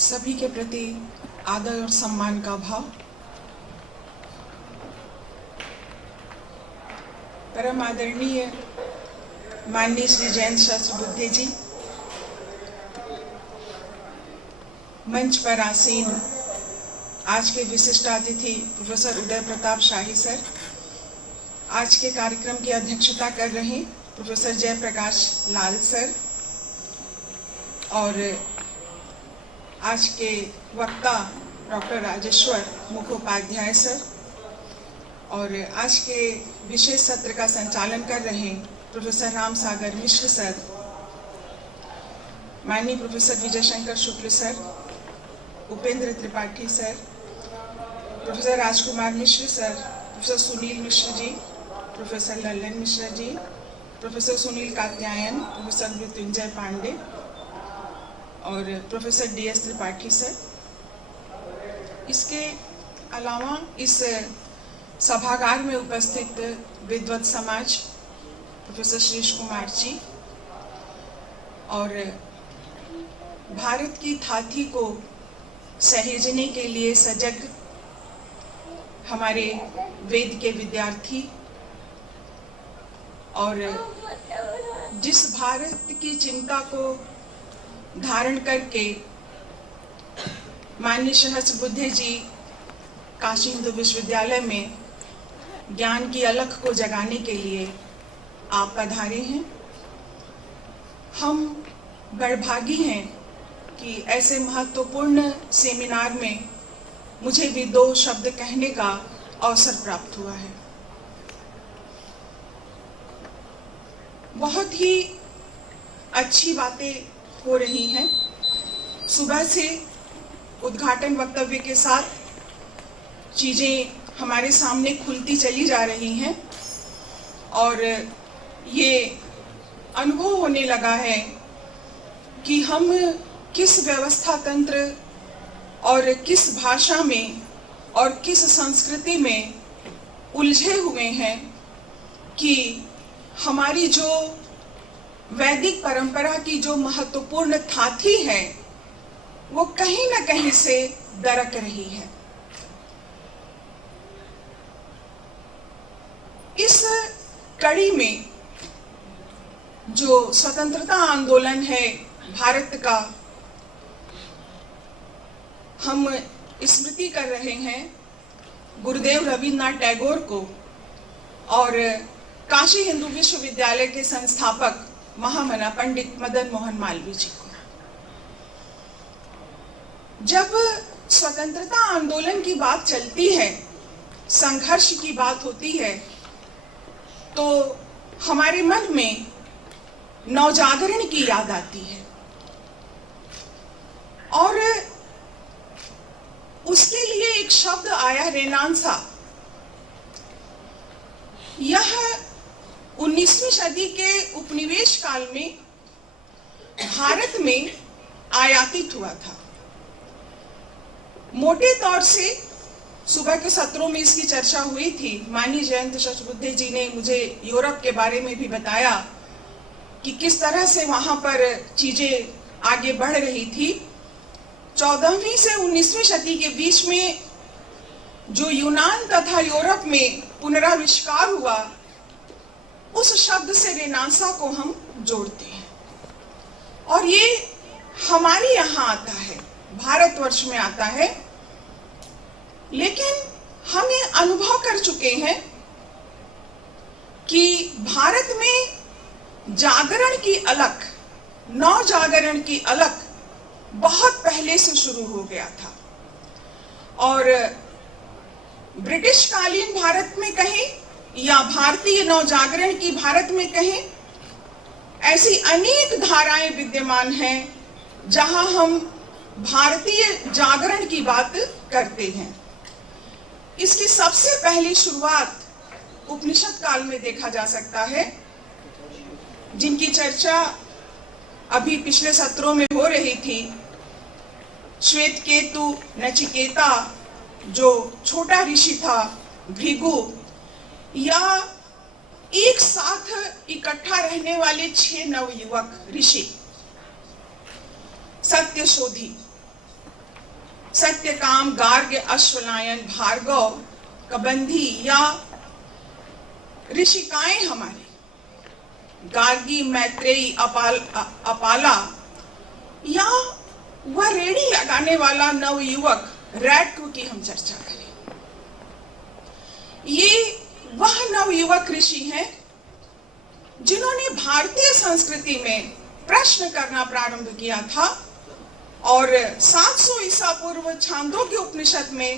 सभी के प्रति आदर और सम्मान का भाव। परम आदरणीय माननीय श्री जयंत शास्त्री बुद्धे जी, मंच पर आसीन आज के विशिष्ट अतिथि प्रोफेसर उदय प्रताप शाही सर, आज के कार्यक्रम की अध्यक्षता कर रहे प्रोफेसर जयप्रकाश लाल सर और आज के वक्ता डॉक्टर राजेश्वर मुखोपाध्याय सर और आज के विशेष सत्र का संचालन कर रहे प्रोफेसर राम सागर मिश्र सर, माननीय professor Vijay Shankar Shukla sir, Upendra Tripathi sir, professor Rajkumar Mishra sir, professor Sunil Mishra ji, professor Lallan Mishra ji, professor Sunil Katyayan, professor Mrityunjay Pande और प्रोफेसर DS त्रिपाठी सर। इसके अलावा इस सभागार में उपस्थित विद्वत समाज, प्रोफेसर श्रीश कुमार जी और भारत की थाथी को सहेजने के लिए सजग हमारे वेद के विद्यार्थी और जिस भारत की चिंता को धारण करके माननीय सहस्त्र बुद्धे जी काशी हिंदू विश्वविद्यालय में ज्ञान की अलख को जगाने के लिए आप पधारे हैं। हम बड़भागी हैं कि ऐसे महत्वपूर्ण सेमिनार में मुझे भी 2 शब्द कहने का अवसर प्राप्त हुआ है। बहुत ही अच्छी बातें हो रही हैं। सुबह से उद्घाटन वक्तव्य के साथ चीजें हमारे सामने खुलती चली जा रही हैं और ये अनुभव होने लगा है कि हम किस व्यवस्था तंत्र और किस भाषा में और किस संस्कृति में उलझे हुए हैं कि हमारी जो वैदिक परंपरा की जो महत्वपूर्ण थाथी है वो कहीं न कहीं से दरक रही है। इस कड़ी में जो स्वतंत्रता आंदोलन है भारत का, हम स्मृति कर रहे हैं गुरुदेव रविन्द्रनाथ टैगोर को और काशी हिंदू विश्वविद्यालय के संस्थापक महामना पंडित मदन मोहन मालवीय जी को। जब स्वतंत्रता आंदोलन की बात चलती है, संघर्ष की बात होती है, तो हमारे मन में नवजागरण की याद आती है और उसके लिए एक शब्द आया रेनांसा। यह 19वीं सदी के उपनिवेश काल में भारत में आयातित हुआ था। मोटे तौर से सुबह के सत्रों में इसकी चर्चा हुई थी। माननीय जयंत शास्त्री बुद्धे जी ने मुझे यूरोप के बारे में भी बताया कि किस तरह से वहां पर चीजें आगे बढ़ रही थी। 14वीं से 19वीं सदी के बीच में जो यूनान तथा यूरोप में पुनराविष्कार हुआ, उस शब्द से रेनांसा को हम जोड़ते हैं और ये हमारे यहाँ आता है, भारतवर्ष में आता है। लेकिन हम ये अनुभव कर चुके हैं कि भारत में जागरण की अलख, नव जागरण की अलख बहुत पहले से शुरू हो गया था और ब्रिटिश कालीन भारत में कहें या भारतीय नवजागरण की भारत में कहें, ऐसी अनेक धाराएं विद्यमान हैं जहां हम भारतीय जागरण की बात करते हैं। इसकी सबसे पहली शुरुआत उपनिषद काल में देखा जा सकता है, जिनकी चर्चा अभी पिछले सत्रों में हो रही थी। श्वेत केतु नचिकेता जो छोटा ऋषि था, भृगु, या एक साथ इकट्ठा रहने वाले 6 नवयुवक ऋषि, सत्यशोधी, सत्यकाम, गार्ग्य, अश्वलायन, भार्गव, कबंधी या ऋषिकाएं हमारी, गार्गी, मैत्रेयी, अपाला या वह रेडी लगाने वाला नवयुवक रैटू की हम चर्चा करें। ये वह नवयुवक ऋषि हैं जिन्होंने भारतीय संस्कृति में प्रश्न करना प्रारंभ किया था और 700 ईसा पूर्व छांदोग्य उपनिषद में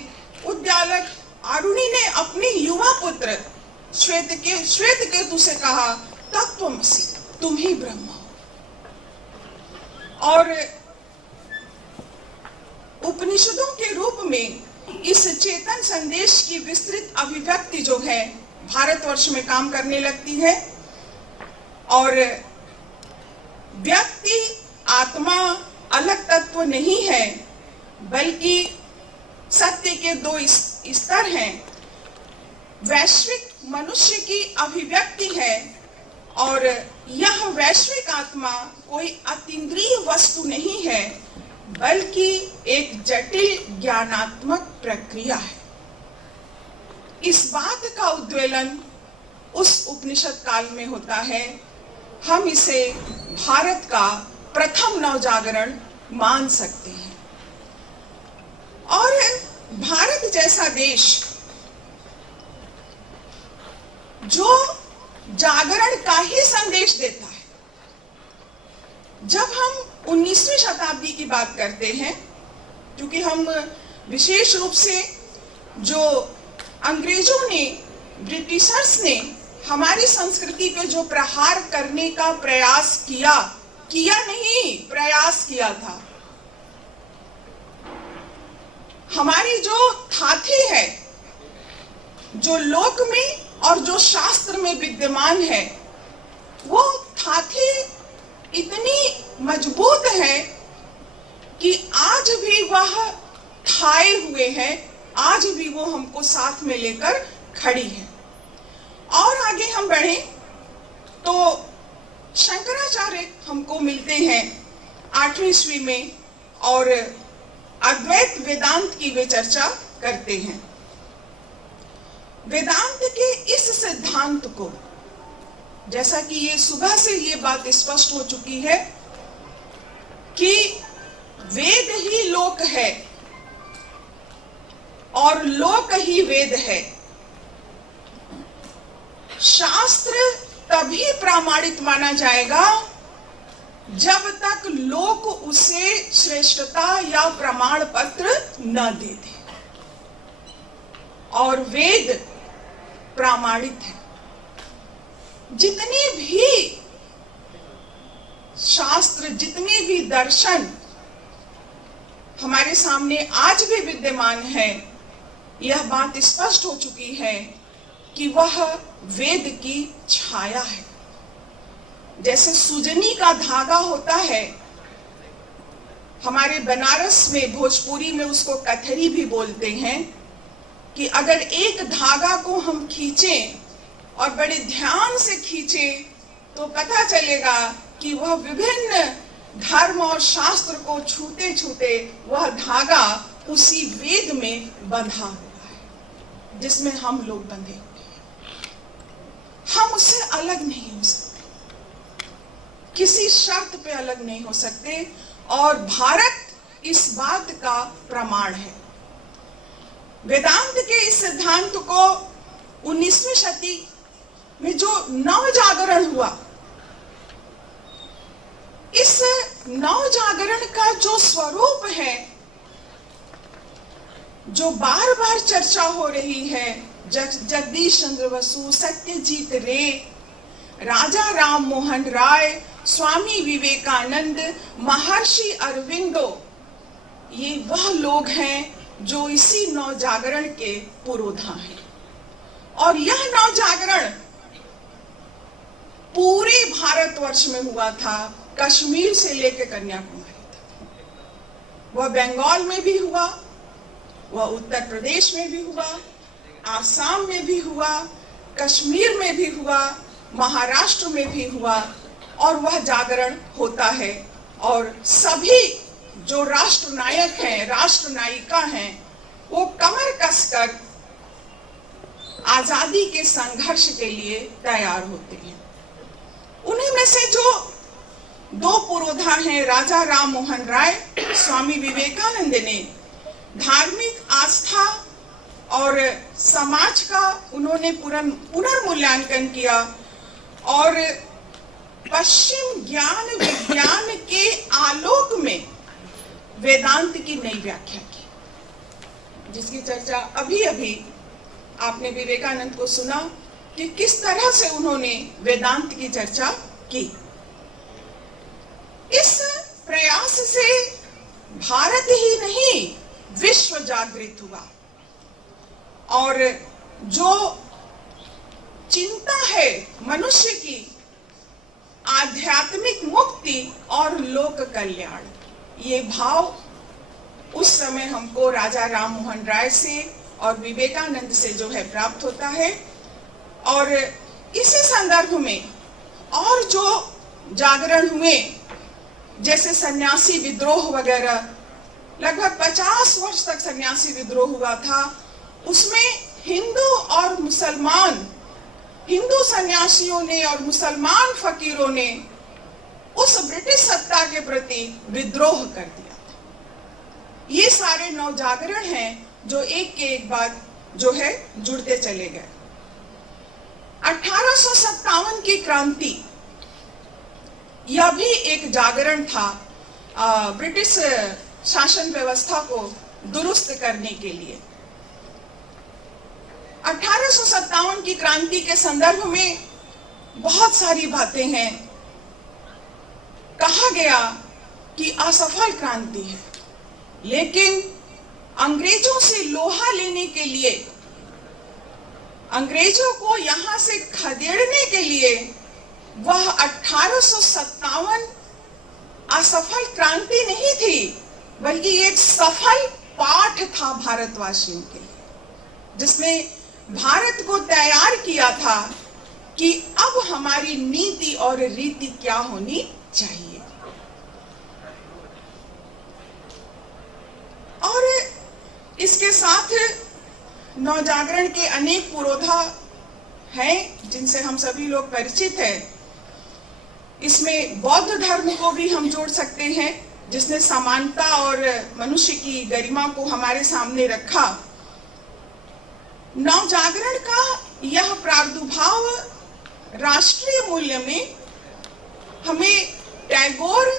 उद्यालक आरुणि ने अपने युवा पुत्र श्वेतकेतु से कहा, तत्त्वमसि, तुम ही ब्रह्म हो। और उपनिषदों के रूप में इस चेतन संदेश की विस्तृत अभिव्यक्ति जो है भारतवर्ष में काम करने लगती है और व्यक्ति आत्मा अलग तत्व नहीं है, बल्कि सत्य के दो स्तर हैं। वैश्विक मनुष्य की अभिव्यक्ति है और यह वैश्विक आत्मा कोई अतीन्द्रिय वस्तु नहीं है, बल्कि एक जटिल ज्ञानात्मक प्रक्रिया है। इस बात का उद्वेलन उस उपनिषद काल में होता है। हम इसे भारत का प्रथम नवजागरण मान सकते हैं। और भारत जैसा देश जो जागरण का ही संदेश देता है। जब हम 19वीं शताब्दी की बात करते हैं, क्योंकि हम विशेष रूप से जो अंग्रेजों ने, ब्रिटिशर्स ने हमारी संस्कृति पे जो प्रहार करने का प्रयास किया था, हमारी जो थाथी है, जो लोक में और जो शास्त्र में विद्यमान है, वो थाथी इतनी मजबूत है कि आज भी वह ठाए हुए है, आज भी वो हमको साथ में लेकर खड़ी है। और आगे हम बढ़े तो शंकराचार्य हमको मिलते हैं 8वीं ईस्वी में और अद्वैत वेदांत की वे चर्चा करते हैं। वेदांत के इस सिद्धांत को, जैसा कि ये सुबह से ये बात स्पष्ट हो चुकी है कि वेद ही लोक है और लोक ही वेद है। शास्त्र तभी प्रामाणिक माना जाएगा जब तक लोक उसे श्रेष्ठता या प्रमाण पत्र न दे दे, और वेद प्रामाणिक है। जितने भी शास्त्र, जितने भी दर्शन हमारे सामने आज भी विद्यमान है, यह बात स्पष्ट हो चुकी है कि वह वेद की छाया है। जैसे सुजनी का धागा होता है, हमारे बनारस में, भोजपुरी में उसको कथरी भी बोलते हैं, कि अगर एक धागा को हम खींचें और बड़े ध्यान से खींचें तो पता चलेगा कि वह विभिन्न धर्म और शास्त्र को छूते छूते वह धागा उसी वेद में बंधा हुआ है जिसमें हम लोग बंधे हुए हैं। हम उससे अलग नहीं हो सकते, किसी शर्त पे अलग नहीं हो सकते, और भारत इस बात का प्रमाण है। वेदांत के इस सिद्धांत को 19वीं शती में जो नव जागरण हुआ, इस नव जागरण का जो स्वरूप है, जो बार बार चर्चा हो रही है, जगदीश चंद्र बसु, सत्यजीत रे, राजा राम मोहन राय, स्वामी विवेकानंद, महर्षि अरविंदो, ये वह लोग हैं जो इसी नव जागरण के पुरोधा हैं। और यह नव जागरण पूरे भारतवर्ष में हुआ था, कश्मीर से लेकर कन्याकुमारी तक। वह बंगाल में भी हुआ, वह उत्तर प्रदेश में भी हुआ, आसाम में भी हुआ, कश्मीर में भी हुआ, महाराष्ट्र में भी हुआ, और वह जागरण होता है। और सभी जो राष्ट्रनायक हैं, राष्ट्रनायिका हैं, वो कमर कसकर आजादी के संघर्ष के लिए तैयार होते हैं। उन्हीं में से जो दो पुरोधा हैं, राजा राम मोहन राय, स्वामी विवेकानंद ने धार्मिक आस्था और समाज का उन्होंने पुनर्मूल्यांकन किया और पश्चिम ज्ञान विज्ञान के आलोक में वेदांत की नई व्याख्या की, जिसकी चर्चा अभी अभी आपने विवेकानंद को सुना कि किस तरह से उन्होंने वेदांत की चर्चा की। इस प्रयास से भारत ही नहीं विश्व जागृत हुआ और जो चिंता है मनुष्य की आध्यात्मिक मुक्ति और लोक कल्याण, ये भाव उस समय हमको राजा राम मोहन राय से और विवेकानंद से जो है प्राप्त होता है। और इसी संदर्भ में और जो जागरण हुए, जैसे सन्यासी विद्रोह वगैरह, लगभग 50 वर्ष तक सन्यासी विद्रोह हुआ था। उसमें हिंदू और मुसलमान, हिंदू सन्यासियों ने और मुसलमान फकीरों ने उस ब्रिटिश सत्ता के प्रति विद्रोह कर दिया था। ये सारे नवजागरण हैं जो एक के एक बाद जो है जुड़ते चले गए। 1857 की क्रांति, यह भी एक जागरण था ब्रिटिश शासन व्यवस्था को दुरुस्त करने के लिए। 1857 की क्रांति के संदर्भ में बहुत सारी बातें हैं। कहा गया कि असफल क्रांति है, लेकिन अंग्रेजों से लोहा लेने के लिए, अंग्रेजों को यहां से खदेड़ने के लिए वह 1857 असफल क्रांति नहीं थी, बल्कि एक सफल पाठ था भारतवासियों के लिए, जिसने भारत को तैयार किया था कि अब हमारी नीति और रीति क्या होनी चाहिए। और इसके साथ नवजागरण के अनेक पुरोधा हैं जिनसे हम सभी लोग परिचित हैं। इसमें बौद्ध धर्म को भी हम जोड़ सकते हैं, जिसने समानता और मनुष्य की गरिमा को हमारे सामने रखा। नवजागरण का यह प्रादुर्भाव राष्ट्रीय मूल्य में हमें टैगोर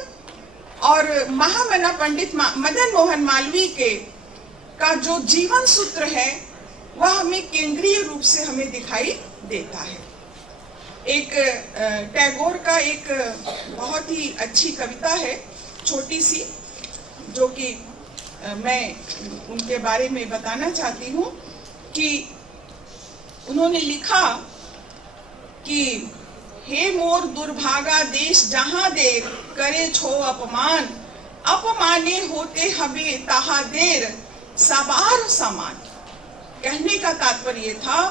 और महामना पंडित मदन मोहन मालवीय के का जो जीवन सूत्र है वह हमें केंद्रीय रूप से हमें दिखाई देता है। एक टैगोर का एक बहुत ही अच्छी कविता है, छोटी सी, जो कि मैं उनके बारे में बताना चाहती हूँ कि उन्होंने लिखा कि हे मोर दुर्भागा देश जहां देर करे छो अपमान, अपमाने होते हबे ताहा देर सवार समान। कहने का तात्पर्य था,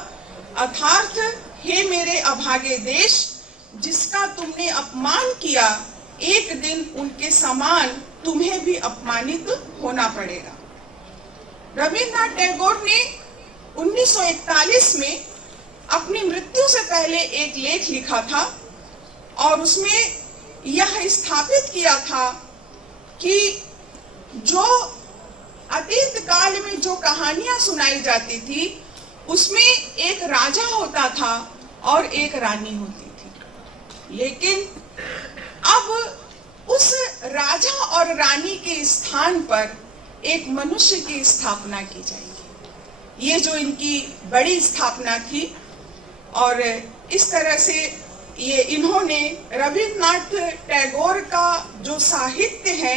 अर्थात हे मेरे अभागे देश, जिसका तुमने अपमान किया, एक दिन उनके समान तुम्हें भी अपमानित होना पड़ेगा। रविन्द्रनाथ टैगोर ने 1941 में अपनी मृत्यु से पहले एक लेख लिखा था और उसमें यह स्थापित किया था कि जो अतीत काल में जो कहानियां सुनाई जाती थी उसमें एक राजा होता था और एक रानी होती थी, लेकिन अब उस राजा और रानी के स्थान पर एक मनुष्य की स्थापना की जाएगी। ये जो इनकी बड़ी स्थापना थी और इस तरह से ये इन्होंने रविन्द्रनाथ टैगोर का जो साहित्य है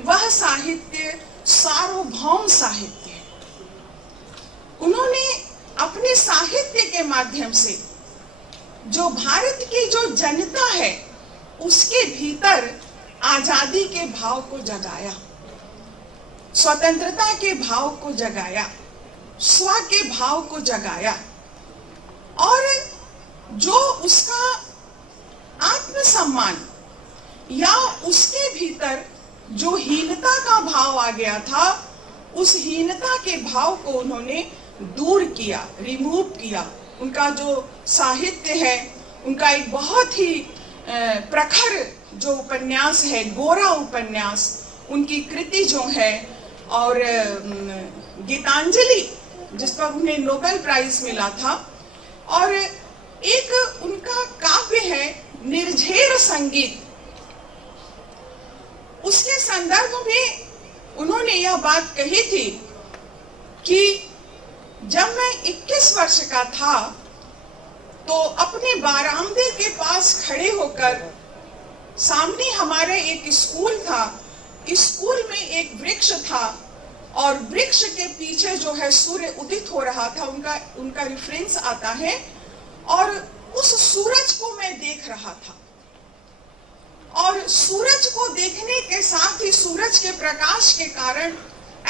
वह साहित्य सार्वभौम साहित्य है। उन्होंने अपने साहित्य के माध्यम से जो भारत की जो जनता है उसके भीतर आजादी के भाव को जगाया, स्वतंत्रता के भाव को जगाया, स्व के भाव को जगाया और जो उसका आत्मसम्मान या उसके भीतर जो हीनता का भाव आ गया था, उस हीनता के भाव को उन्होंने दूर किया, रिमूव किया। उनका जो साहित्य है, उनका एक बहुत ही प्रखर जो उपन्यास है, गोरा उपन्यास, उनकी कृति जो है, और गीतांजलि जिस पर उन्हें नोबेल प्राइज मिला था, और एक उनका काव्य है निर्झेर संगीत। उसके संदर्भ में उन्होंने यह बात कही थी कि जब मैं 21 वर्ष का था तो अपने बारामदे के पास खड़े होकर, सामने हमारे एक स्कूल था, स्कूल में एक वृक्ष था और वृक्ष के पीछे जो है सूर्य उदित हो रहा था, उनका रेफरेंस आता है, और उस सूरज को मैं देख रहा था। और सूरज को देखने के साथ ही सूरज के प्रकाश के कारण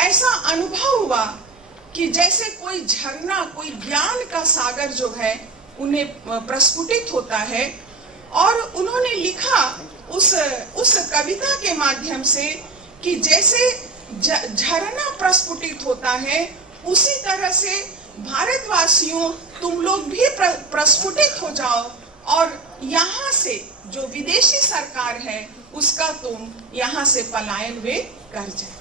ऐसा अनुभव हुआ कि जैसे कोई झरना, कोई ज्ञान का सागर जो है उन्हें प्रस्फुटित होता है। और उन्होंने लिखा उस कविता के माध्यम से कि जैसे झरना प्रस्फुटित होता है, उसी तरह से भारतवासियों तुम लोग भी प्रस्फुटित हो जाओ और यहाँ से जो विदेशी सरकार है उसका तुम यहाँ से पलायन वे कर जाए।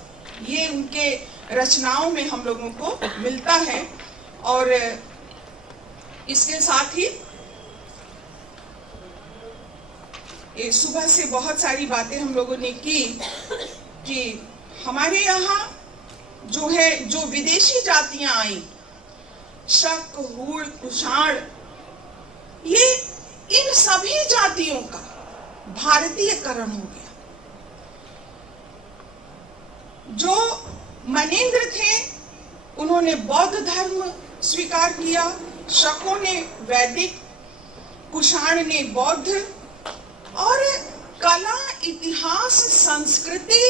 ये उनके रचनाओं में हम लोगों को मिलता है। और इसके साथ ही सुबह से बहुत सारी बातें हम लोगों ने की कि हमारे यहाँ जो है, जो विदेशी जातियां आई, शक, हूण, कुषाण, ये इन सभी जातियों का भारतीयकरण हो गया। जो मनेंद्र थे उन्होंने बौद्ध धर्म स्वीकार किया, शकों ने वैदिक, कुषाण ने बौद्ध, और कला, इतिहास, संस्कृति,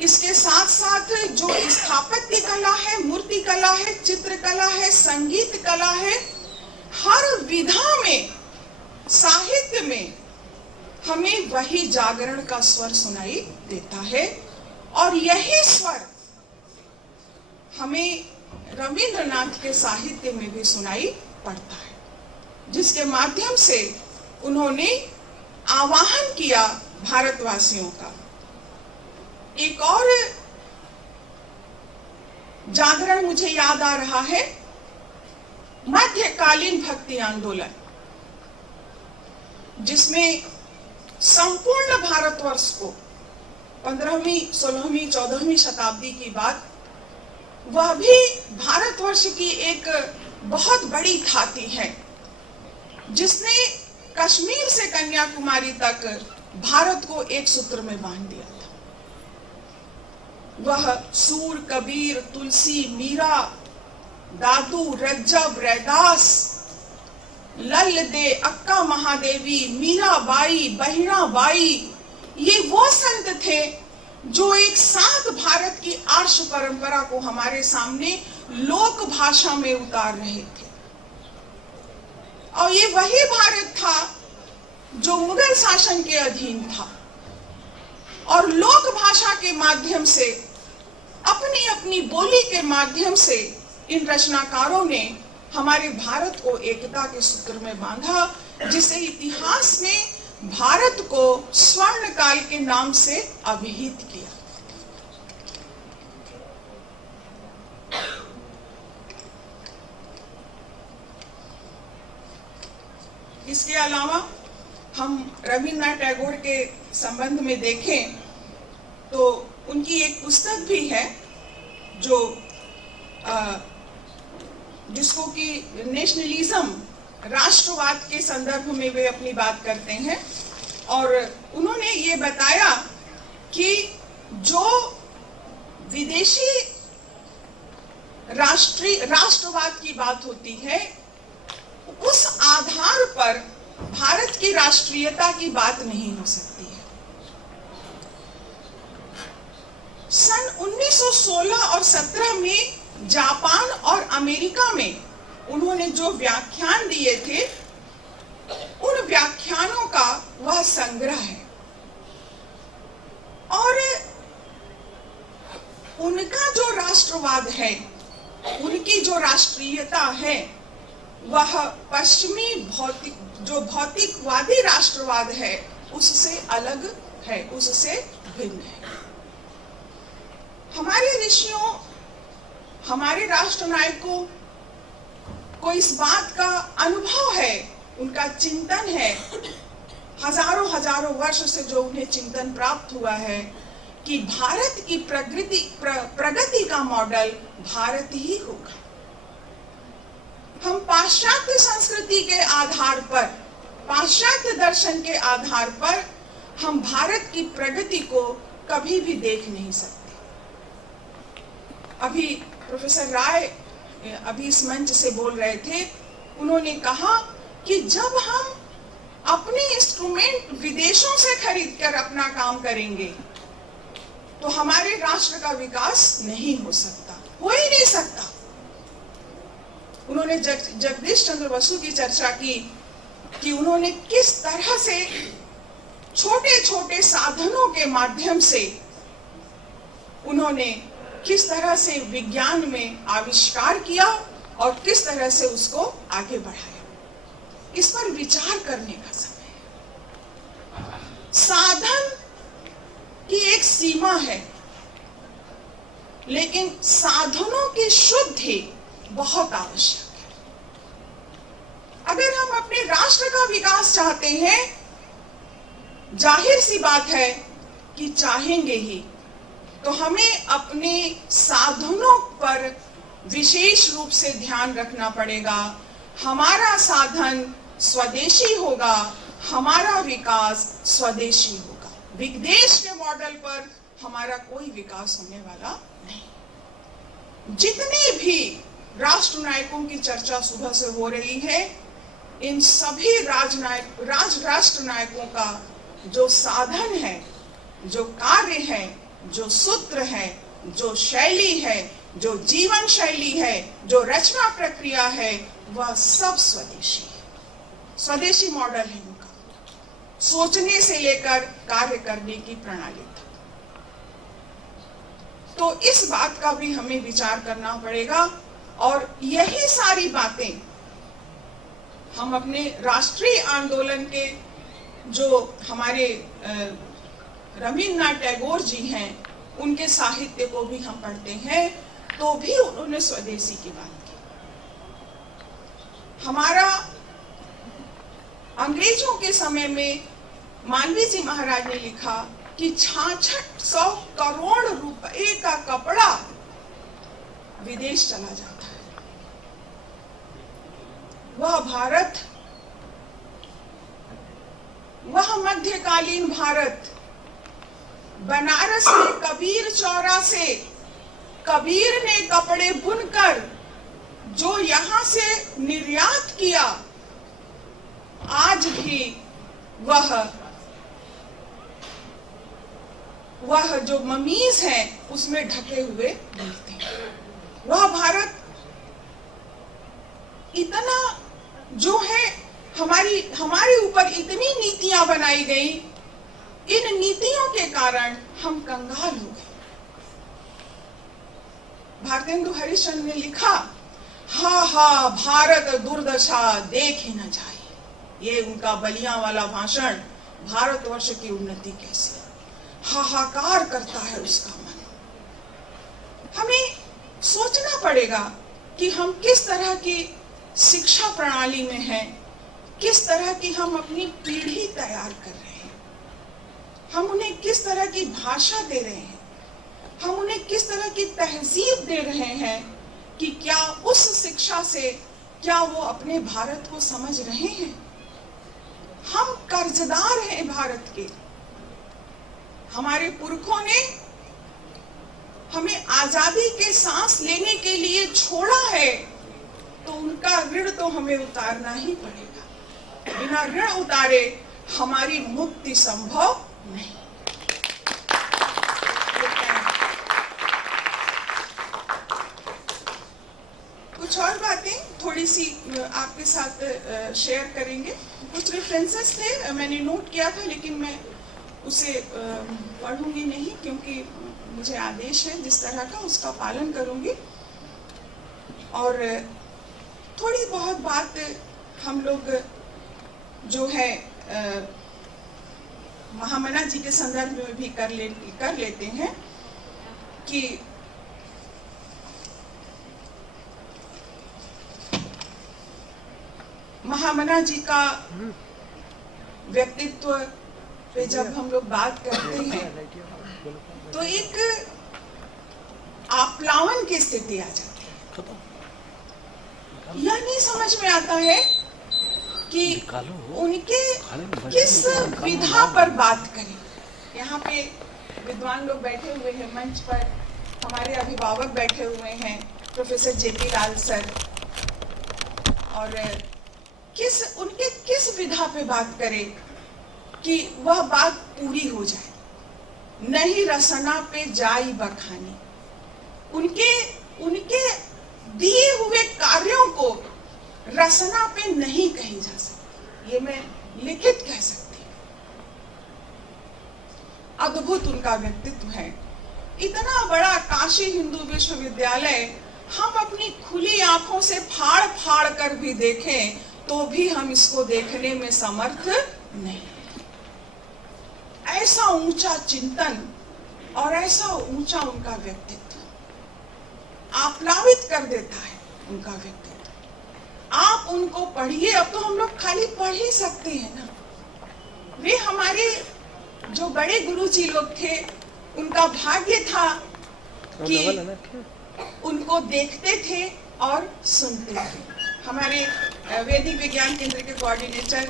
इसके साथ साथ जो स्थापत्य कला है, मूर्ति कला है, चित्रकला है, संगीत कला है, हर विधा में, साहित्य में हमें वही जागरण का स्वर सुनाई देता है। और यही स्वर हमें रविंद्रनाथ के साहित्य में भी सुनाई पड़ता है, जिसके माध्यम से उन्होंने आवाहन किया भारतवासियों का। एक और जागरण मुझे याद आ रहा है, मध्यकालीन भक्ति आंदोलन, जिसमें संपूर्ण भारतवर्ष को 15वीं, 16वीं, 14वीं शताब्दी की बात, वह भी भारतवर्ष की एक बहुत बड़ी थाती है, जिसने कश्मीर से कन्याकुमारी तक भारत को एक सूत्र में बांध दिया था। वह सूर, कबीर, तुलसी, मीरा, दादू, रज्जब, रैदास, लल दे, अक्का Mahadevi, Meera by, Bahina by, ये वो संत थे जो एक साथ भारत की आर्ष परंपरा को हमारे सामने लोक भाषा में उतार रहे थे। और ये वही भारत था जो मुगल शासन के अधीन था, और लोक भाषा के माध्यम से, अपनी अपनी बोली के माध्यम से इन रचनाकारों ने हमारे भारत को एकता के सूत्र में बांधा, जिसे इतिहास ने भारत को स्वर्ण काल के नाम से अभिहित किया। इसके अलावा हम रविन्द्रनाथ टैगोर के संबंध में देखें तो उनकी एक पुस्तक भी है जो जिसको कि नेशनलिज्म, राष्ट्रवाद के संदर्भ में वे अपनी बात करते हैं। और उन्होंने ये बताया कि जो विदेशी राष्ट्रवाद की बात होती है, उस आधार पर भारत की राष्ट्रीयता की बात नहीं हो सकती है। सन 1916 और 17 में जापान और अमेरिका में उन्होंने जो व्याख्यान दिए थे, उन व्याख्यानों का वह संग्रह है। उनका जो राष्ट्रवाद है, उनकी जो राष्ट्रीयता है, वह पश्चिमी भौतिकवादी राष्ट्रवाद है, उससे अलग है, उससे भिन्न है। हमारे ऋषियों, हमारे राष्ट्र नायकों को इस बात का अनुभव है, उनका चिंतन है, हजारों वर्ष से जो उन्हें चिंतन प्राप्त हुआ है कि भारत की प्रगति का मॉडल भारत ही होगा। हम पाश्चात्य संस्कृति के आधार पर, पाश्चात्य दर्शन के आधार पर हम भारत की प्रगति को कभी भी देख नहीं सकते। अभी प्रोफेसर राय अभी इस मंच से बोल रहे थे, उन्होंने कहा कि जब हम अपने इंस्ट्रूमेंट विदेशों से खरीदकर अपना काम करेंगे तो हमारे राष्ट्र का विकास नहीं हो सकता, हो ही नहीं सकता। उन्होंने जगदीश चंद्र बसु की चर्चा की कि उन्होंने किस तरह से छोटे छोटे साधनों के माध्यम से उन्होंने किस तरह से विज्ञान में आविष्कार किया और किस तरह से उसको आगे बढ़ाया। इस पर विचार करने का समय है। साधन की एक सीमा है, लेकिन साधनों की शुद्धि बहुत आवश्यक है। अगर हम अपने राष्ट्र का विकास चाहते हैं, जाहिर सी बात है कि चाहेंगे ही, तो हमें अपने साधनों पर विशेष रूप से ध्यान रखना पड़ेगा। हमारा साधन स्वदेशी होगा, हमारा विकास स्वदेशी होगा। विदेश के मॉडल पर हमारा कोई विकास होने वाला नहीं। जितने भी राष्ट्र नायकों की चर्चा सुबह से हो रही है, इन सभी राष्ट्र नायकों का जो साधन है, जो कार्य है, जो सूत्र है, जो शैली है, जो जीवन शैली है, जो रचना प्रक्रिया है, वह सब स्वदेशी है। स्वदेशी मॉडल है उनका, सोचने से लेकर कार्य करने की प्रणाली तक। तो इस बात का भी हमें विचार करना पड़ेगा और यही सारी बातें हम अपने राष्ट्रीय आंदोलन के जो हमारे रविन्द्रनाथ टैगोर जी हैं, उनके साहित्य को भी हम पढ़ते हैं तो भी उन्होंने स्वदेशी की बात की। हमारा अंग्रेजों के समय में मालवीय जी महाराज ने लिखा कि 6600 करोड़ रुपए का कपड़ा विदेश चला जाता है। वह भारत, वह मध्यकालीन भारत, बनारस में कबीर चौरा से कबीर ने कपड़े बुनकर जो यहां से निर्यात किया, आज भी वह जो ममीज है उसमें ढके हुए मिलते हैं। वह भारत इतना जो है, हमारे ऊपर इतनी नीतियां बनाई गई, इन नीतियों के कारण हम कंगाल हो गए। भारतेंदु हरिश्चंद्र ने लिखा, हा भारत दुर्दशा देखे न जाए। ये उनका बलिया वाला भाषण, भारतवर्ष की उन्नति कैसे, हाहाकार करता है उसका मन। हमें सोचना पड़ेगा कि हम किस तरह की शिक्षा प्रणाली में हैं, किस तरह की हम अपनी पीढ़ी तैयार कर रहे हैं, हम उन्हें किस तरह की भाषा दे रहे हैं, हम उन्हें किस तरह की तहजीब दे रहे हैं, कि क्या उस शिक्षा से क्या वो अपने भारत को समझ रहे हैं। हम कर्जदार हैं भारत के। हमारे पुरखों ने हमें आजादी के सांस लेने के लिए छोड़ा है, तो उनका ऋण तो हमें उतारना ही पड़ेगा। बिना ऋण उतारे हमारी मुक्ति संभव नहीं। कुछ और बातें थोड़ी सी आपके साथ शेयर करेंगे। कुछ रेफरेंसेस थे, मैंने नोट किया था, लेकिन मैं उसे पढ़ूंगी नहीं, क्योंकि मुझे आदेश है जिस तरह का उसका पालन करूंगी। और थोड़ी बहुत बात हम लोग जो है महामना जी के संदर्भ में भी कर लेते हैं कि महामना जी का व्यक्तित्व पे जब हम लोग बात करते हैं तो एक आप्लावन की स्थिति आ जाती है। यह नहीं समझ में आता है कि उनके किस विधा पर बात करें। यहाँ पे विद्वान लोग बैठे हुए हैं, मंच पर हमारे अभिभावक बैठे हुए हैं, प्रोफेसर जेपी लाल सर, और उनके किस विधा पे बात करें कि वह बात पूरी हो जाए। नहीं रसना पे जाई बखानी, उनके दिए हुए कार्यों को रसना पे नहीं कही जा सकती, ये मैं लिखित कह सकती हूँ। अद्भुत उनका व्यक्तित्व है। इतना बड़ा काशी हिंदू विश्वविद्यालय हम अपनी खुली आंखों से फाड़ फाड़ कर भी देखें तो भी हम इसको देखने में समर्थ नहीं। ऐसा ऊंचा चिंतन और ऐसा ऊंचा उनका व्यक्तित्व आप्लावित कर देता है। उनका व्यक्तित्व आप उनको पढ़िए। अब तो हम लोग खाली पढ़ ही सकते हैं ना। वे हमारे जो बड़े गुरुजी लोग थे, उनका भाग्य था कि उनको देखते थे और सुनते थे। हमारे वैदिक विज्ञान केंद्र के कोऑर्डिनेटर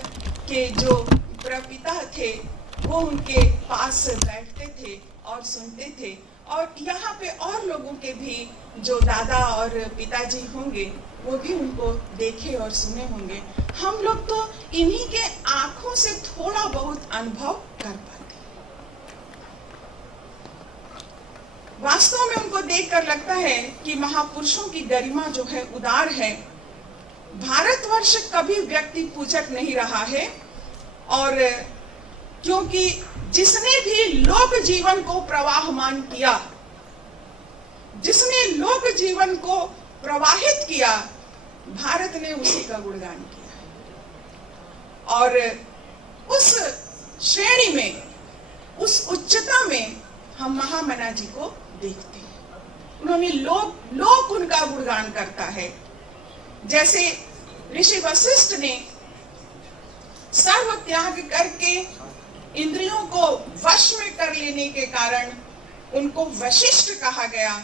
के जो प्रपिता थे वो उनके पास बैठते थे और सुनते थे। और यहाँ पे और लोगों के भी जो दादा और पिताजी होंगे वो भी उनको देखे और सुने होंगे। हम लोग तो इन्हीं के आंखों से थोड़ा बहुत अनुभव कर पाते। वास्तव में उनको देखकर लगता है कि महापुरुषों की गरिमा जो है उदार है। भारतवर्ष कभी व्यक्ति पूजक नहीं रहा है, और क्योंकि जिसने भी लोक जीवन को प्रवाहमान किया, जिसने लोक जीवन को प्रवाहित किया, भारत ने उसी का गुणगान किया। और उस श्रेणी में, उस उच्चता में हम महामना जी को देखते हैं। उन्होंने लोक उनका गुणगान करता है। जैसे ऋषि वशिष्ठ ने सर्व त्याग करके इंद्रियों को वश में कर लेने के कारण उनको वशिष्ठ कहा गया,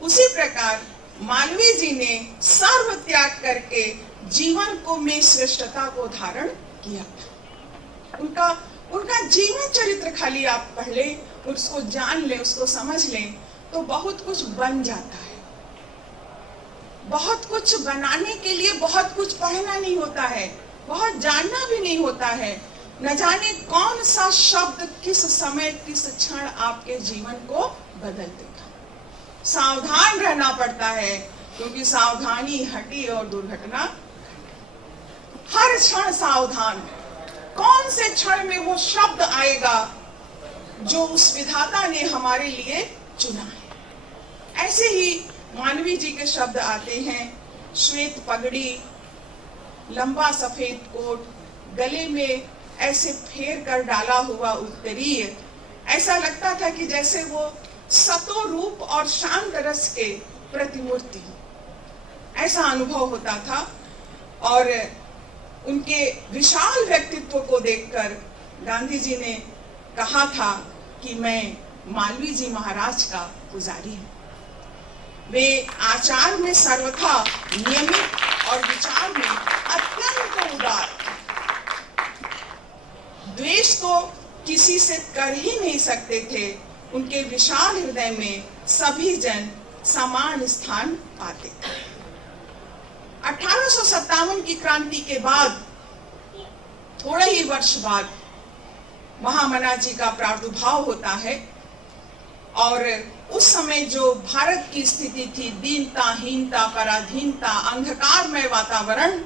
उसी प्रकार मालवीय जी ने सर्व त्याग करके जीवन को में श्रेष्ठता को धारण किया था। उनका जीवन चरित्र खाली आप पढ़ ले, उसको जान ले, उसको समझ ले तो बहुत कुछ बन जाता है। बहुत कुछ बनाने के लिए बहुत कुछ पढ़ना नहीं होता है, बहुत जानना भी नहीं होता है। न जाने कौन सा शब्द किस समय किस क्षण आपके जीवन को बदल देगा। सावधान रहना पड़ता है, क्योंकि सावधानी हटी और दुर्घटना। हर क्षण सावधान, कौन से क्षण में वो शब्द आएगा जो उस विधाता ने हमारे लिए चुना है। ऐसे ही मालवीय जी के शब्द आते हैं। श्वेत पगड़ी, लंबा सफेद कोट, गले में ऐसे फेर कर डाला हुआ उत्तरीय, ऐसा लगता था कि जैसे वो सतो रूप और शांत रस के प्रतिमूर्ति, ऐसा अनुभव होता था। और उनके विशाल व्यक्तित्व को देखकर गांधी जी ने कहा था कि मैं मालवीय जी महाराज का पुजारी हूँ। वे आचार में सर्वथा नियमित और विचार में अत्यंत उदार, द्वेष तो किसी से कर ही नहीं सकते थे। उनके विशाल हृदय में सभी जन समान स्थान पाते थे। 1857 की क्रांति के बाद थोड़े ही वर्ष बाद महामना जी का प्रादुर्भाव होता है, और उस समय जो भारत की स्थिति थी, दीनता, हीनता, पराधीनता, अंधकारमय वातावरण,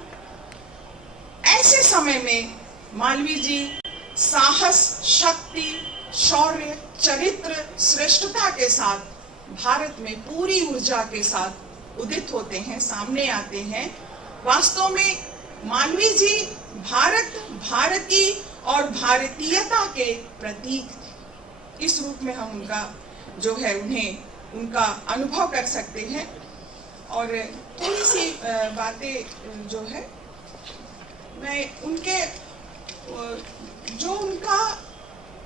ऐसे समय में मालवीय जी साहस, शक्ति शौर्य, चरित्र, श्रेष्ठता के साथ भारत में पूरी ऊर्जा के साथ उदित होते हैं, सामने आते हैं। वास्तव में मालवीय जी भारत, भारती और भारतीयता के प्रतीक थे। इस रूप में हम उनका जो है उनका अनुभव कर सकते हैं। और थोड़ी सी बातें जो है मैं उनके जो उनका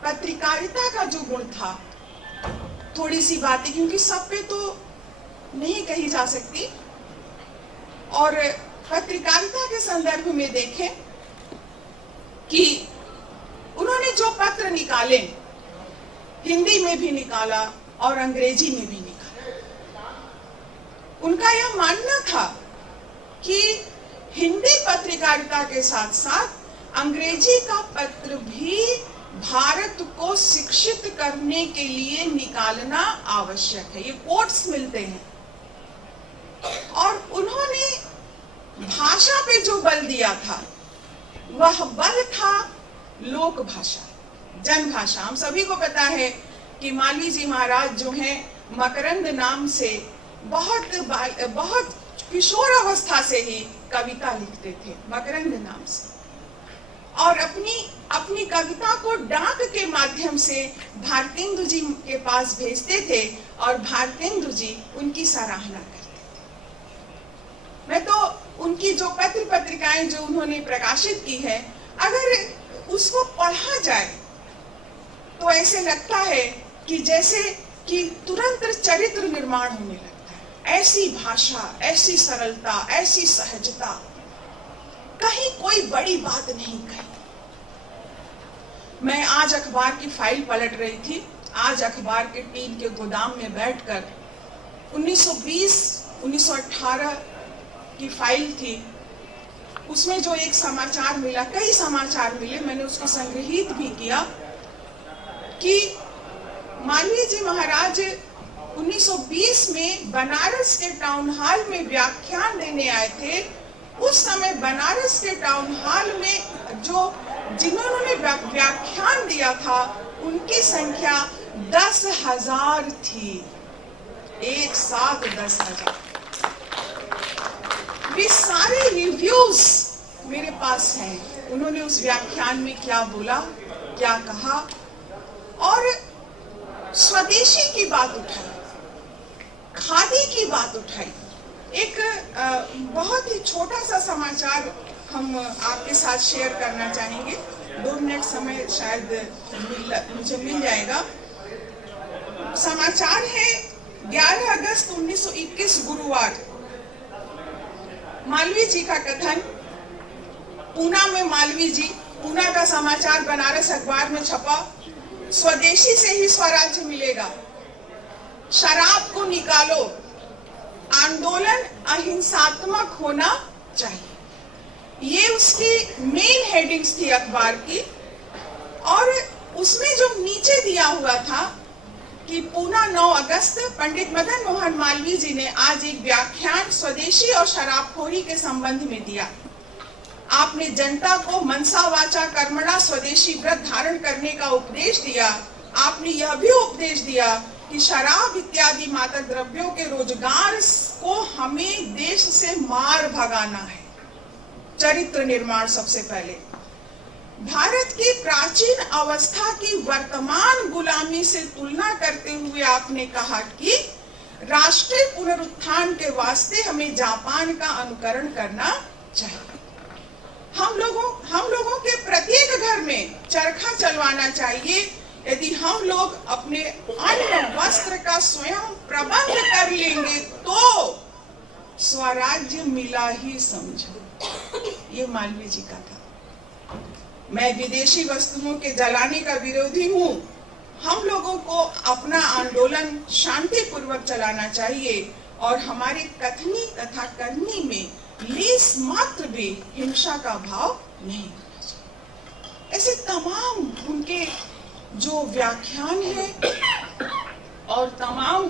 पत्रकारिता का जो गुण था, थोड़ी सी बातें, क्योंकि सब पे तो नहीं कही जा सकती। और पत्रकारिता के संदर्भ में देखें कि उन्होंने जो पत्र निकाले, हिंदी में भी निकाला और अंग्रेजी में भी निकाला। उनका यह मानना था कि हिंदी पत्रकारिता के साथ साथ अंग्रेजी का पत्र भी भारत को शिक्षित करने के लिए निकालना आवश्यक है। ये कोट्स मिलते हैं। और उन्होंने भाषा पे जो बल दिया था, वह बल था लोक भाषा, जन भाषा। हम सभी को पता है कि मालवीय जी महाराज जो हैं मकरंद नाम से बहुत किशोर अवस्था से ही कविता लिखते थे, मकरंद नाम से। और अपनी कविता को डाक के माध्यम से भारतेंदु जी के पास भेजते थे और भारतेंदु जी उनकी सराहना करते थे। मैं तो उनकी जो पत्र पत्रिकाएं जो उन्होंने प्रकाशित की है, अगर उसको पढ़ा जाए तो ऐसे लगता है कि जैसे कि तुरंत चरित्र निर्माण होने लगता है। ऐसी भाषा, ऐसी सरलता, ऐसी सहजता, कहीं कोई बड़ी बात नहीं कही। मैं आज अखबार की फाइल पलट रही थी। आज अखबार के टीन के गोदाम में बैठकर 1920-1918 की फाइल थी। उसमें जो एक समाचार मिला, कई समाचार मिले, मैंने उसको संग्रहित भी किया कि मालवीय जी महाराज 1920 में बनारस के टाउन हॉल में व्याख्यान देने आए थे। उस समय बनारस के टाउन हॉल में जिन्होंने व्याख्यान दिया था, उनकी संख्या 10,000 थी। एक साथ 10,000। वे सारे रिव्यूज मेरे पास हैं। उन्होंने उस व्याख्यान में क्या बोला, क्या कहा, और स्वदेशी की बात उठाई, खादी की बात उठाई। एक बहुत ही छोटा सा समाचार हम आपके साथ शेयर करना चाहेंगे। 2 मिनट समय शायद मुझे मिल जाएगा। समाचार है 11 अगस्त 1921 गुरुवार। मालवीय जी का कथन, पूना में मालवीय जी, पूना का समाचार बनारस अखबार में छपा। स्वदेशी से ही स्वराज्य मिलेगा, शराब को निकालो, आंदोलन अहिंसात्मक होना चाहिए। ये उसकी मेन हेडिंग्स थी अखबार की। और उसमें जो नीचे दिया हुआ था कि पूना 9 अगस्त पंडित मदन मोहन मालवीय जी ने आज एक व्याख्यान स्वदेशी और शराबखोरी के संबंध में दिया। आपने जनता को मनसा वाचा कर्मणा स्वदेशी व्रत धारण करने का उपदेश दिया। आपने यह भी उपदेश दिया कि शराब इत्यादि मादक द्रव्यों के रोजगार को हमें देश से मार भगाना है। चरित्र निर्माण सबसे पहले। भारत की प्राचीन अवस्था की वर्तमान गुलामी से तुलना करते हुए आपने कहा कि राष्ट्रीय पुनरुत्थान के वास्ते हमें जापान का अनुकरण करना चाहिए। हम लोगों के प्रत्येक घर में चरखा चलवाना चाहिए। यदि हम लोग अपने अन्न वस्त्र का स्वयं प्रबंध कर लेंगे तो स्वराज्य मिला ही समझो। ये मालवीय जी का था। मैं विदेशी वस्तुओं के जलाने का विरोधी हूँ। हम लोगों को अपना आंदोलन शांतिपूर्वक चलाना चाहिए और हमारे कथनी तथा करनी में लेस मात्र भी हिंसा का भाव नहीं होना चाहिए। ऐसे तमाम उनके जो व्याख्यान है और तमाम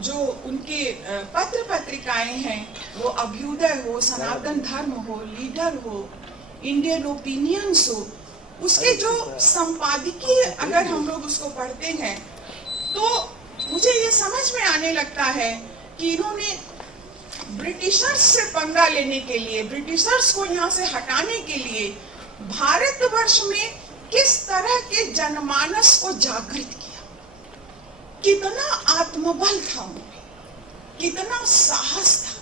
जो उनके पत्र पत्रिकाएं हैं, वो अभ्युदय हो, सनातन धर्म हो, लीडर हो, इंडियन ओपिनियंस हो, उसके जो संपादकीय अगर हम लोग उसको पढ़ते हैं तो मुझे ये समझ में आने लगता है कि इन्होंने ब्रिटिशर्स से पंगा लेने के लिए, ब्रिटिशर्स को यहाँ से हटाने के लिए भारतवर्ष में किस तरह के जनमानस को जागृत किया, कितना आत्मबल था उनमें, कितना साहस था।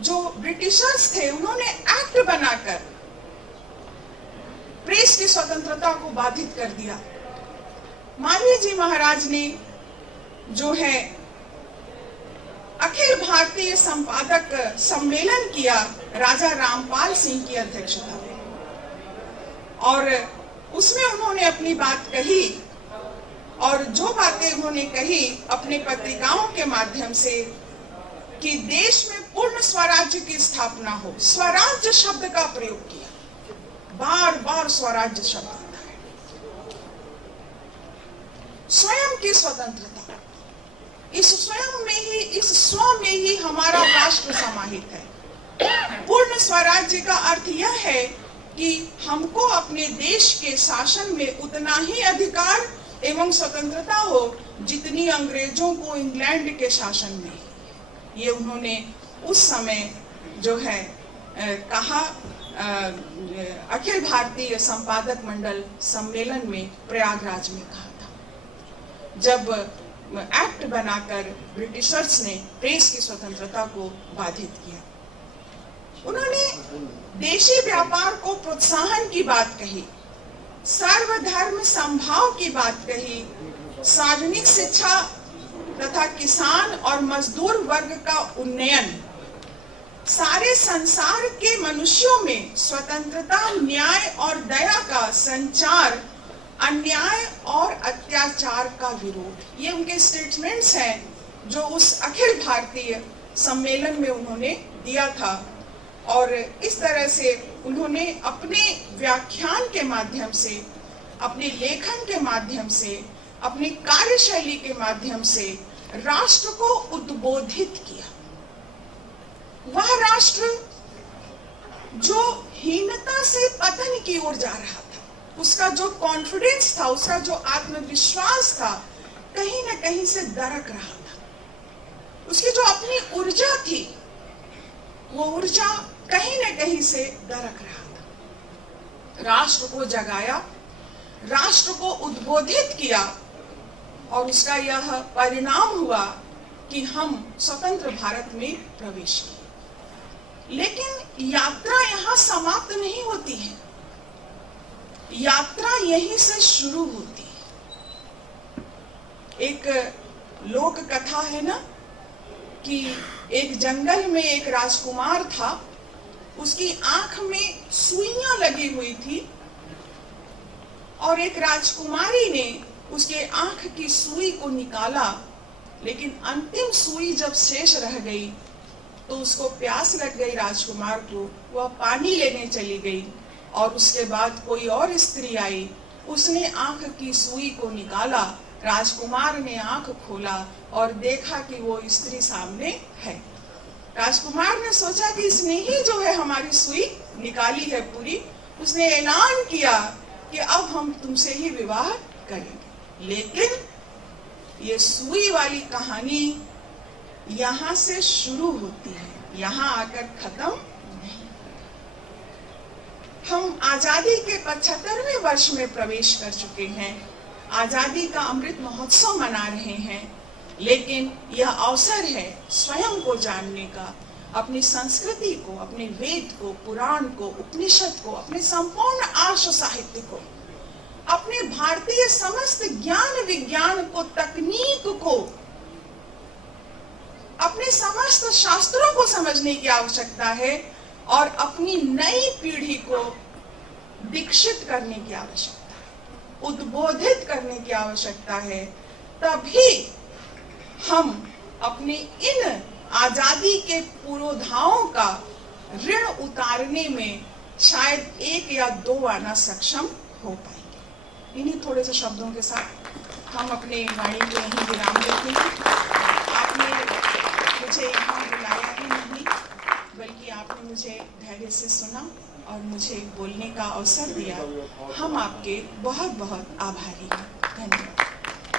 जो ब्रिटिशर्स थे उन्होंने एक्ट बनाकर प्रेस की स्वतंत्रता को बाधित कर दिया। मालवीय जी महाराज ने जो है अखिल भारतीय संपादक सम्मेलन किया राजा रामपाल सिंह की अध्यक्षता में, और उसमें उन्होंने अपनी बात कही, और जो बातें उन्होंने कही अपने पत्रिकाओं के माध्यम से कि देश में पूर्ण स्वराज्य की स्थापना हो, स्वराज्य शब्द का प्रयोग किया, बार बार स्वराज्य शब्द आता है। स्वयं की स्वतंत्रता, इस स्वयं में ही, इस स्व में ही हमारा राष्ट्र समाहित है। पूर्ण स्वराज्य का अर्थ यह है कि हमको अपने देश के शासन में उतना ही अधिकार एवं स्वतंत्रता हो जितनी अंग्रेजों को इंग्लैंड के शासन में। ये उन्होंने उस समय जो है कहा अखिल भारतीय संपादक मंडल सम्मेलन में प्रयागराज में कहा था, जब एक्ट बनाकर ब्रिटिशर्स ने प्रेस की स्वतंत्रता को बाधित किया। उन्होंने देशी व्यापार को प्रोत्साहन की बात कही, सर्वधर्म समभाव की बात कही, सार्वजनिक शिक्षा तथा किसान और मजदूर वर्ग का उन्नयन, सारे संसार के मनुष्यों में स्वतंत्रता, न्याय और दया का संचार, अन्याय और अत्याचार का विरोध। ये उनके स्टेटमेंट्स हैं जो उस अखिल भारतीय सम्मेलन में उन्होंने दिया था। और इस तरह से उन्होंने अपने व्याख्यान के माध्यम से, अपने लेखन के माध्यम से, अपनी कार्यशैली के माध्यम से राष्ट्र को उद्बोधित किया। वह राष्ट्र जो हीनता से पतन की ओर जा रहा था, उसका जो कॉन्फिडेंस था, उसका जो आत्मविश्वास था, कहीं न कहीं से दरक रहा था। उसकी जो अपनी ऊर्जा थी, वो ऊर्जा कहीं न कहीं से दरक रहा था। राष्ट्र को जगाया, राष्ट्र को उद्बोधित किया, और उसका यह परिणाम हुआ कि हम स्वतंत्र भारत में प्रवेश किए। लेकिन यात्रा यहाँ समाप्त नहीं होती है, यात्रा यहीं से शुरू होती है। एक लोक कथा है ना कि एक जंगल में एक राजकुमार था, उसकी आंख में सुइयां लगी हुई थी, और एक राजकुमारी ने उसके आंख की सुई को निकाला, लेकिन अंतिम सुई जब शेष रह गई तो उसको प्यास लग गई राजकुमार को, वह पानी लेने चली गई, और उसके बाद कोई और स्त्री आई, उसने आंख की सुई को निकाला। राजकुमार ने आंख खोला और देखा कि वो स्त्री सामने है। राजकुमार ने सोचा कि इसने ही जो है हमारी सुई निकाली है पूरी। उसने ऐलान किया कि अब हम तुमसे ही विवाह करेंगे। लेकिन ये सुई वाली कहानी यहाँ से शुरू होती है, यहाँ आकर खत्म नहीं। हम आजादी के 75वें वर्ष में प्रवेश कर चुके हैं, आजादी का अमृत महोत्सव मना रहे हैं, लेकिन यह अवसर है स्वयं को जानने का, अपनी संस्कृति को, अपने वेद को, पुराण को, उपनिषद को, अपने संपूर्ण आर्ष साहित्य को, अपने भारतीय समस्त ज्ञान विज्ञान को, तकनीक को, अपने समस्त शास्त्रों को समझने की आवश्यकता है, और अपनी नई पीढ़ी को दीक्षित करने की आवश्यकता है, उद्बोधित करने की आवश्यकता है। तभी हम अपने इन आजादी के पुरोधाओं का ऋण उतारने में शायद 1 या 2 आना सक्षम हो पाएंगे। इन्हीं थोड़े से शब्दों के साथ हम अपने वाणी को यहीं विराम देते हैं। आपने मुझे यहाँ बुलाया ही नहीं, बल्कि आपने मुझे धैर्य से सुना। और मुझे बोलने का अवसर दिया। हम आपके बहुत बहुत आभारी हैं।